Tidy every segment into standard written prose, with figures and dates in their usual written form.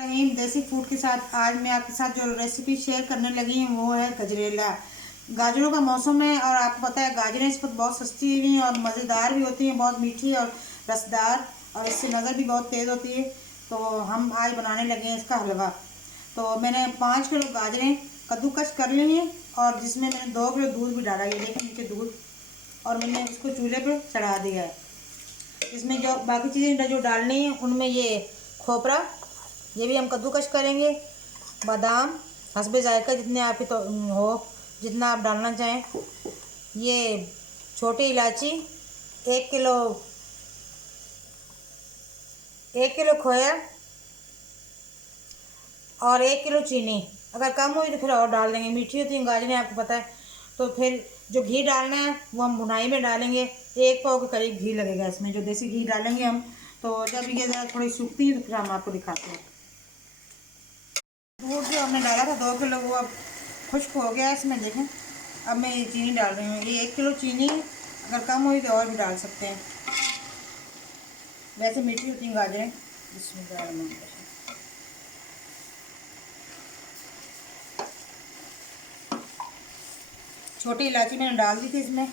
देसी फूड के साथ आज मैं आपके साथ जो रेसिपी शेयर करने लगी हूँ वो है गजरेला। गाजरों का मौसम है और आपको पता है गाजरें इस वक्त बहुत सस्ती हुई हैं और मज़ेदार भी होती हैं, बहुत मीठी और रसदार, और इससे नज़र भी बहुत तेज़ होती है। तो हम आज बनाने लगे हैं इसका हलवा। तो मैंने 5 किलो गाजरें कद्दूकस कर ली हैं और जिसमें मैंने 2 किलो दूध भी डाला। ये देखें नीचे दूध, और मैंने इसको चूल्हे पर चढ़ा दिया है। इसमें जो बाकी चीज़ें जो डालनी है उनमें ये खोपरा, ये भी हम कद्दूकस करेंगे। बादाम हस्बे जायका, जितने आपकी तो हो, जितना आप डालना चाहें। ये छोटी इलायची, 1 किलो 1 किलो खोया और 1 किलो चीनी। अगर कम हुई तो फिर और डाल देंगे, मीठी होती है गाजरें आपको पता है। तो फिर जो घी डालना है वो हम भुनाई में डालेंगे। 1 पाव के करीब घी लगेगा इसमें, जो देसी घी डालेंगे हम। तो जब ये ज़रा थोड़ी सूखती है तो फिर हम आपको दिखाते हैं। दूध जो हमने डाला था 2 किलो, वो अब खुश्क हो गया है। इसमें देखें, अब मैं ये चीनी डाल रही हूँ। ये 1 किलो चीनी, अगर कम हुई तो और भी डाल सकते हैं। वैसे मीठी होती हैं गाजरें। इसमें छोटी इलायची मैंने डाल दी थी इसमें।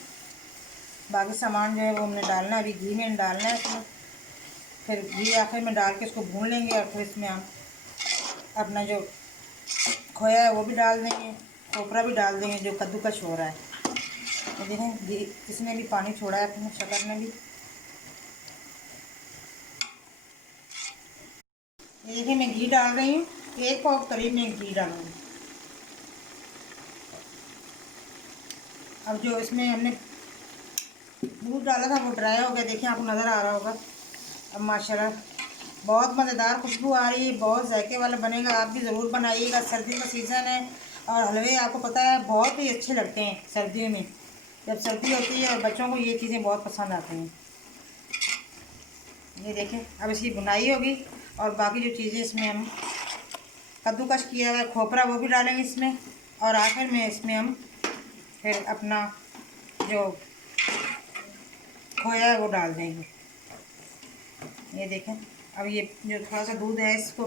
बाकी सामान जो है वो हमने डालना है, अभी घी में डालना है इसमें। फिर घी आखिर में डाल के इसको भून लेंगे और फिर इसमें हम अपना जो खोया है वो भी डाल देंगे, खोपरा भी डाल देंगे जो कद्दूकस हो रहा है। तो देखें घी इसने भी पानी छोड़ा है, अपने शक्कर ने भी। ये देखिए मैं घी डाल रही हूँ, 1 पाव करीब में घी डालूँगी। अब जो इसमें हमने दूध डाला था वो ड्राई हो गया, देखिए आपको नज़र आ रहा होगा। अब माशाल्लाह बहुत मज़ेदार खुशबू आ रही है, बहुत जायके वाला बनेगा। आप भी ज़रूर बनाइएगा, सर्दियों का सीज़न है और हलवे आपको पता है बहुत ही अच्छे लगते हैं सर्दियों में। जब सर्दी होती है और बच्चों को ये चीज़ें बहुत पसंद आती हैं। ये देखें अब इसकी बुनाई होगी और बाकी जो चीज़ें इसमें हम कद्दूकस किया हुआ है खोपरा वो भी डालेंगे इसमें, और आखिर में इसमें हम फिर अपना जो खोया है वो डाल देंगे। ये देखें अब ये जो थोड़ा सा दूध है इसको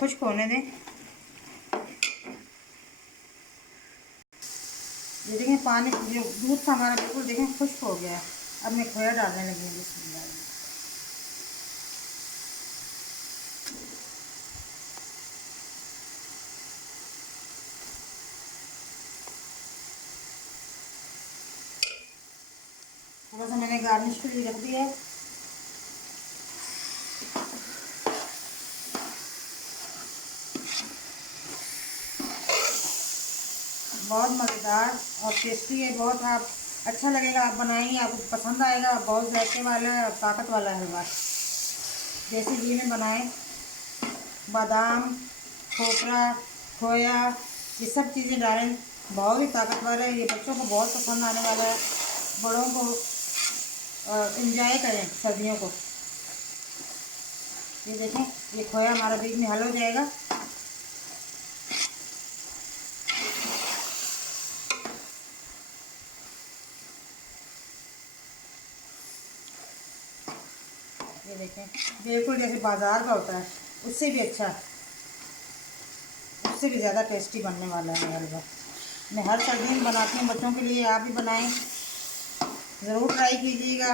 खुश्क होने दें। ये देखें पानी जो दूध था हमारा बिल्कुल देखें खुश्क हो गया है। अब मैं खोया डालने लगी हूँ इसमें। थोड़ा सा मैंने गार्निश के लिए रख दिया है। बहुत मज़ेदार और टेस्टी है, बहुत आप अच्छा लगेगा, आप बनाएंगे आपको पसंद आएगा। बहुत जायके वाला है और ताकत वाला है हलवा। देसी घी में बनाएं, बादाम, खोपरा, खोया, ये सब चीज़ें डालें। बहुत ही ताकतवर है, ये बच्चों को बहुत पसंद आने वाला है, बड़ों को इंजॉय करें सर्दियों को। ये देखें ये खोया हमारा बीच में हल हो जाएगा। ये देखें बिल्कुल जैसे बाज़ार का होता है, उससे भी अच्छा, उससे भी ज़्यादा टेस्टी बनने वाला है हलवा। मैं हर सर्दी में बनाती हूँ बच्चों के लिए, आप भी बनाएं, ज़रूर ट्राई कीजिएगा।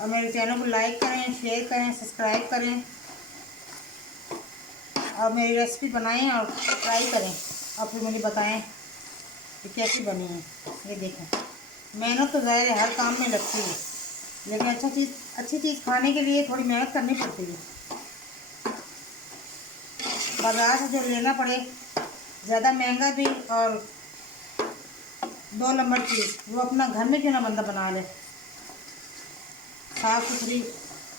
और मेरे चैनल को लाइक करें, शेयर करें, सब्सक्राइब करें और मेरी रेसिपी बनाएं और ट्राई करें और फिर मुझे बताएं कि कैसी बनी है। ये देखें मेहनत तो ज़ाहिर है हर काम में लगती है, लेकिन अच्छी चीज़ खाने के लिए थोड़ी मेहनत करनी पड़ती है। बाज़ार से जो लेना पड़े ज़्यादा महंगा भी और 2 नंबर चीज़, वो अपना घर में क्यों ना बंदा बना ले, साफ़ सुथरी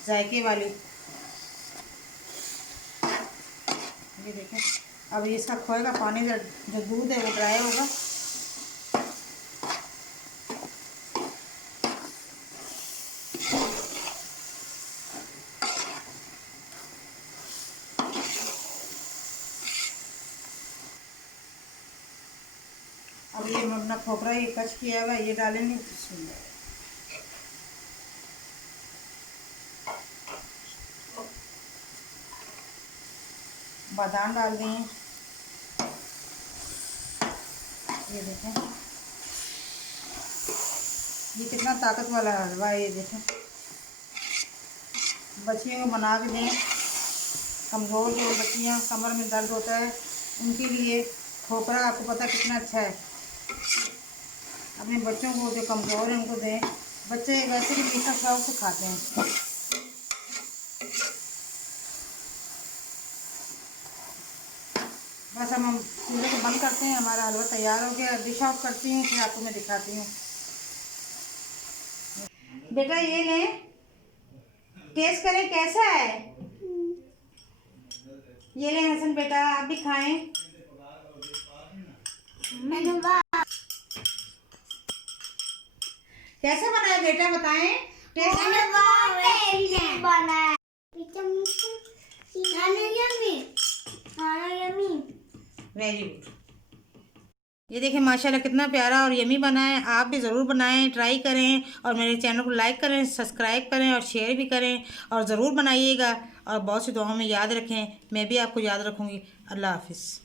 जायके वाली। ये देखें अब इसका खोए का पानी जो दूध है वो ड्राई होगा। अब ये हम अपना खोपरा ये कच किया हुआ ये डालेंगे इसमें। बादाम डाल दिए, ये देखें, ये कितना ताकत वाला हलवा है। ये देखें, बच्चियों को बना के दें, कमज़ोर जो बच्चियाँ कमर में दर्द होता है उनके लिए खोपरा आपको पता कितना अच्छा है। अपने बच्चों को जो कमज़ोर है उनको दें, बच्चे वैसे भी मीठा शौक से खाते हैं। बस हम चूल्हे को बंद करते हैं, हमारा हलवा तैयार हो गया। डिश ऑफ करती हूँ, फिर आपको मैं दिखाती हूँ। बेटा ये लें, टेस्ट करें कैसा है। ये लें हसन बेटा, आप भी खाएं। कैसा बना है बेटा, बताएं। Taste very good. ये देखें माशाल्लाह कितना प्यारा और यमी बना है। आप भी ज़रूर बनाएं, ट्राई करें और मेरे चैनल को लाइक करें, सब्सक्राइब करें और शेयर भी करें और ज़रूर बनाइएगा और बहुत सी दुआओं में याद रखें। मैं भी आपको याद रखूँगी। अल्लाह हाफिज़।